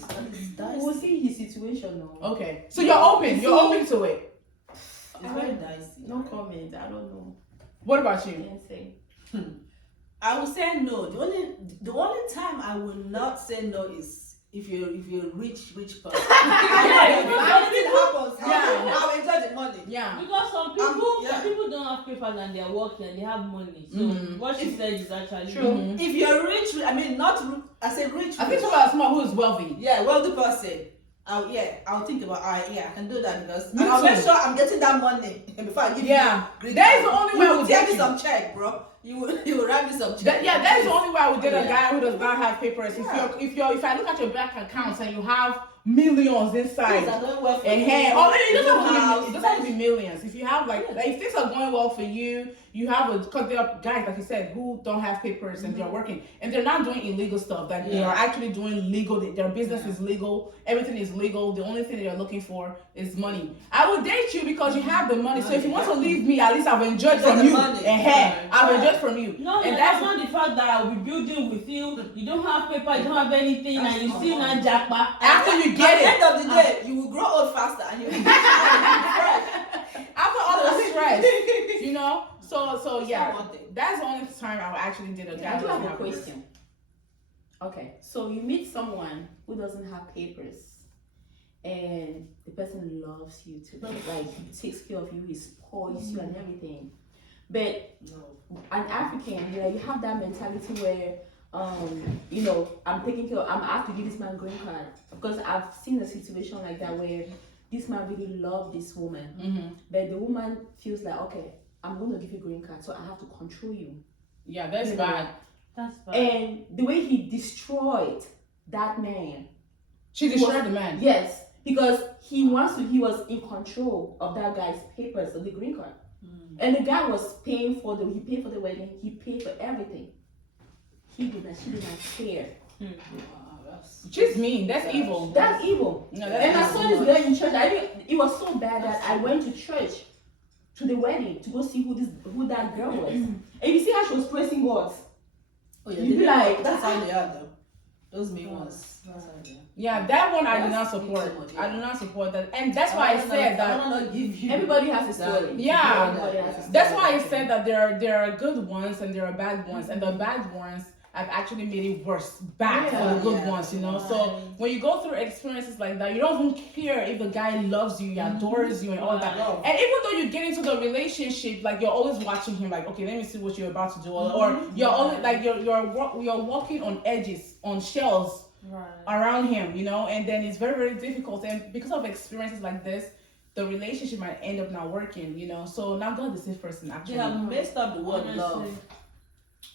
We'll see his situation now. Okay. So you're open. You're open to it. It's very dicey. No comment. I don't know. What about I you? can't say. I will say no. The only time I will not say no is if you're a rich person. Anything happens, I'll enjoy the money. Yeah. Because some people don't have papers and they're working and they have money. So what she said is actually True. If you're rich, I mean I said rich. I think someone who is wealthy. Yeah, wealthy person. I'll think about I can do that because Me I'll too. make sure I'm getting that money before I give you. That is the only way I would give date me you. some check, bro. You will write me some check. That is the only way I would date a Yeah. guy who does not have papers. Yeah. If I look at your bank accounts and you have millions inside. Things are going well for And you. it doesn't House, have to be millions. If you have like if things are going well for you, you have because there are guys like you said who don't have papers and they're working and they're not doing illegal stuff. That they are actually doing legal. Their business is legal. Everything is legal. The only thing they're looking for is money. I would date you because you have the money. So if you want to leave me, at least I've enjoyed from you. I've enjoyed from you. No, and that's not the fact that I'll be building with you. You don't have paper, you don't have anything, and you still not jackpot. After you At get the it. end of the day, you will grow old faster and you will be fresh. After all the stress, So yeah, one thing. that's the only time I would actually did a guy. I do who have a doesn't papers. question. Okay, so you meet someone who doesn't have papers, and the person loves you to like he takes care of you, he spoils you and everything. But an African, you have that mentality where I'm asked to give this man green card because I've seen a situation like that where this man really loved this woman, but the woman feels like, okay, I'm going to give you green card, so I have to control you. Yeah, that's bad. That's bad. And the way he destroyed that man. She destroyed the man. Yes, because he was in control of that guy's papers of the green card. And the guy was paying for he paid for the wedding, he paid for everything. She did not care. She's mean. That's evil. That's evil. No, And I that's saw this girl in church. It was so bad that I went to church to the wedding to go see who that girl was. And you see how she was praising God. Oh yeah, You'd be like, that's how they are though. Those main ones. That's how they are. Yeah, that one I do not That's support. too much, yeah. I do not support that, and that's why I said that. I wanna not give you. Everybody has a story. Yeah. Everybody has a story. That's why I said that there are good ones and there are bad ones, and the bad ones have actually made it worse back for the good ones, you know. So when you go through experiences like that, you don't even care if the guy loves you, he adores you, and all that. And even though you get into the relationship, like you're always watching him, like, okay, let me see what you're about to do, or you're always like you're walking on edges, on shells. Around him, you know, and then it's very, very difficult. And because of experiences like this, the relationship might end up not working, you know. So now God is the person actually. They have messed up the word love.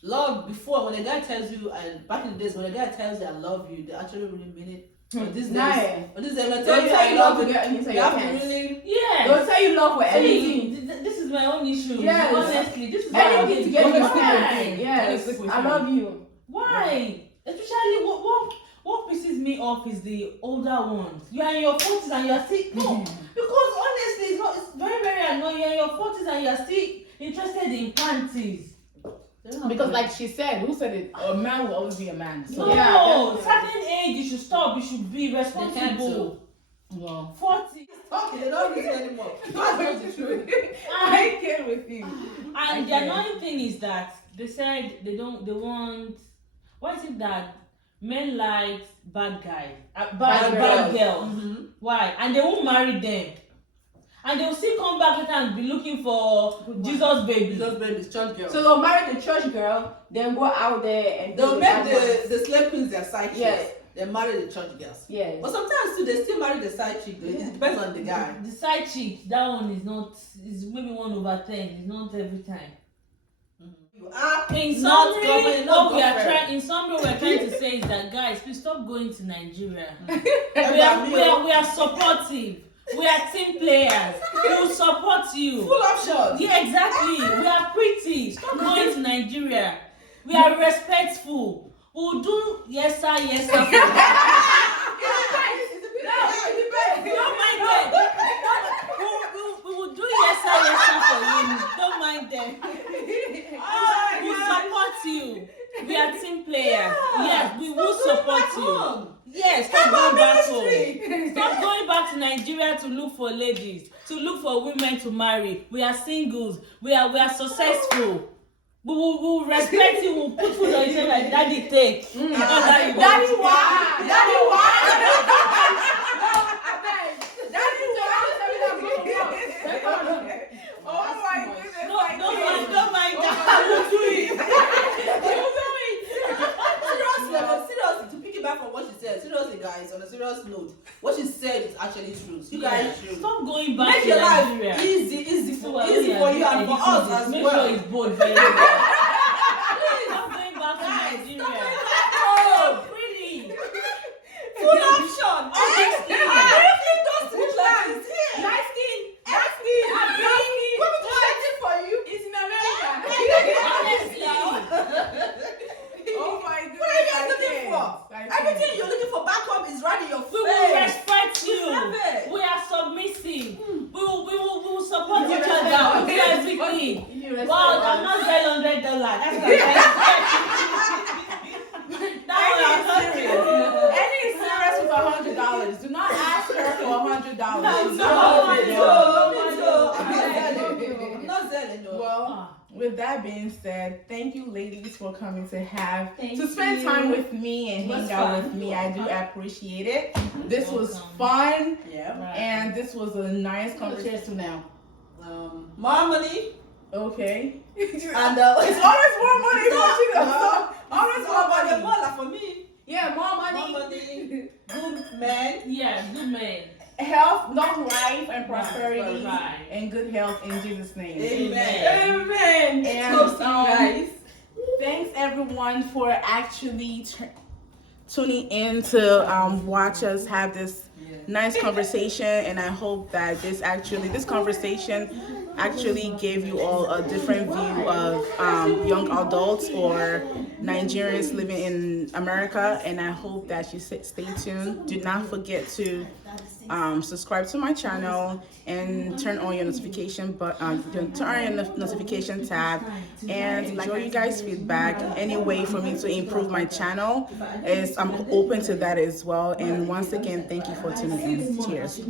Love before, when a guy tells you, and back in the days when a guy tells you I love you, they actually really mean it. But these days, when they tell you I love you, you have to really. Yeah. They'll tell you love for anything. This is my own issue. Yes. Honestly, this is Anything to get you Why? Yes, I love you. Why? Especially what pisses me off is the older ones. You are in your 40s and you are still because honestly, it's very, very annoying. You are in your 40s and you are still interested in panties. Because like she said, who said it? A man will always be a man. So No, certain age you should stop. You should be responsible. well, 40. Okay, they don't listen anymore. That's not the truth. I care with you. And the annoying thing is that they said they want. Why is it that men like bad guys, bad girls? Mm-hmm. Why? And they won't marry them. And they'll still come back later and be looking for Jesus baby. Jesus baby, church girl. So they'll marry the church girl, then go out there and They'll make the slave queens their side chicks. Yes. They marry the church girls. Yes. But sometimes too, they still marry the side chick. It depends on the guy. The side chick, that one is not. Is maybe 1/10. It's not every time. You are In not summary, government, what not we are girlfriend. trying, in summary, we're trying to say is that guys, please stop going to Nigeria. Everybody, we are supportive. We are team players. We will support you. full option. Yeah, exactly. We are pretty. Stop going to Nigeria. We are respectful. We will do yes sir, yes sir. For you. Don't mind them. We will do yes sir for you. Don't mind them. We support you. We are team players. Yes, we will support you. Yes, stop going back home. Stop going back to Nigeria to look for ladies, to look for women to marry. We are singles. We are successful. We will respect you. We'll put food on you like daddy take. Daddy why? Daddy why? Oh my goodness! Don't mind that. We'll do it. Seriously, to piggyback from what she said, seriously guys, on a serious note, what she said is actually true. You guys should Stop going back make to your life Nigeria. easy for you and for us as Make well. sure it's bold very well. Stop going back to Nigeria. Oh, Really? full option. Honestly. Everything does look like it's here. Nice skin. What was waiting for you? It's in America. Honestly. Oh my goodness! What are you guys looking for? Everything you're looking for back home is right in your face. We will respect you. Love it. We are submissive. We will support You each respect other. us. We do everything. You respect Wow, us. I'm not selling $100. That's what I'm saying. Any is serious with $100. Do not ask her for $100. I'm not selling. No. Well, with that being said, thank you, ladies, for coming to Thank spend you. time with me and It was hang out fun. with me. I do appreciate it. This was Welcome. fun, Yeah. and this was a nice conversation. Now, More money. okay, And it's always more money. Don't you know? Always more money. More like for me. Yeah, more money. More money. Good men. Yeah, good man. Health, long life, and prosperity, Right. and good health in Jesus' name. Amen. Amen. And So see you guys. thanks everyone for actually tuning in to watch us have this nice conversation, and I hope that this conversation actually gave you all a different view of young adults or Nigerians living in America, and I hope that you stay tuned. Do not forget to subscribe to my channel and turn on your notification notification tab, and enjoy you guys' feedback. Any way for me to improve my channel is I'm open to that as well. And once again, thank you for tuning in. Cheers.